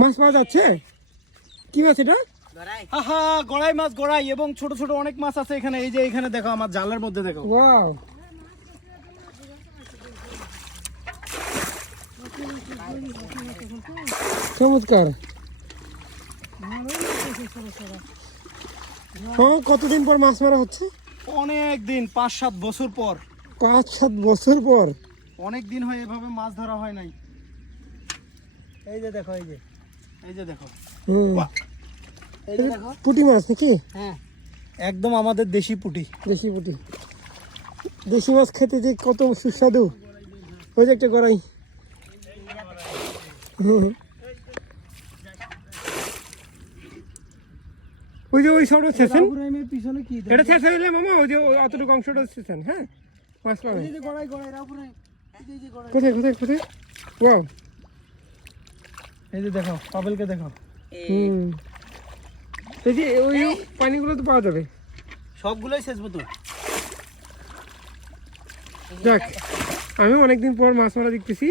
মাছ পাওয়া যাচ্ছে? কি মাছ এটা? আহা, গড়াই মাছ, গড়াই এবং ছোট ছোট অনেক মাছ আছে এখানে। এই যে এখানে দেখো, আমার জালের মধ্যে দেখো। ওয়াও, চমৎকার। কতদিন পর মাছ মারা হচ্ছে? অনেক দিন, 5-7 বছর পর। 5-7 বছর পর। অনেক দিন হয় এভাবে মাছ ধরা হয় নাই। এই যে দেখো, এই যে দেখো, এই যে দেখো, পুঁটি মাছ নাকি? হ্যাঁ, একদম আমাদের দেশি পুঁটি। দেশি পুঁটি। দেশি মাছ খেতে যে কত সুস্বাদু। ওই যে একটা গড়াই। ওই যে ওই সবটা ছেছেন, পিছনে কি এটা ছেঁচা হইলে মামা ওই যে অতটুকু অংশটা ছেছেন। হ্যাঁ, মাছ পাবে। গড়াই, গড়াই রাপুরে, এই যে গড়াই। কোথায় কোথায় কোথায়? ওয়াও, এই যে দেখো, পাবেলকে দেখো। এই যে ওই পানিগুলো তো পাওয়া যাবে। সবগুলোই শেষবো তো। যাক, আমি অনেকদিন পর মাছ মারা দেখতেছি।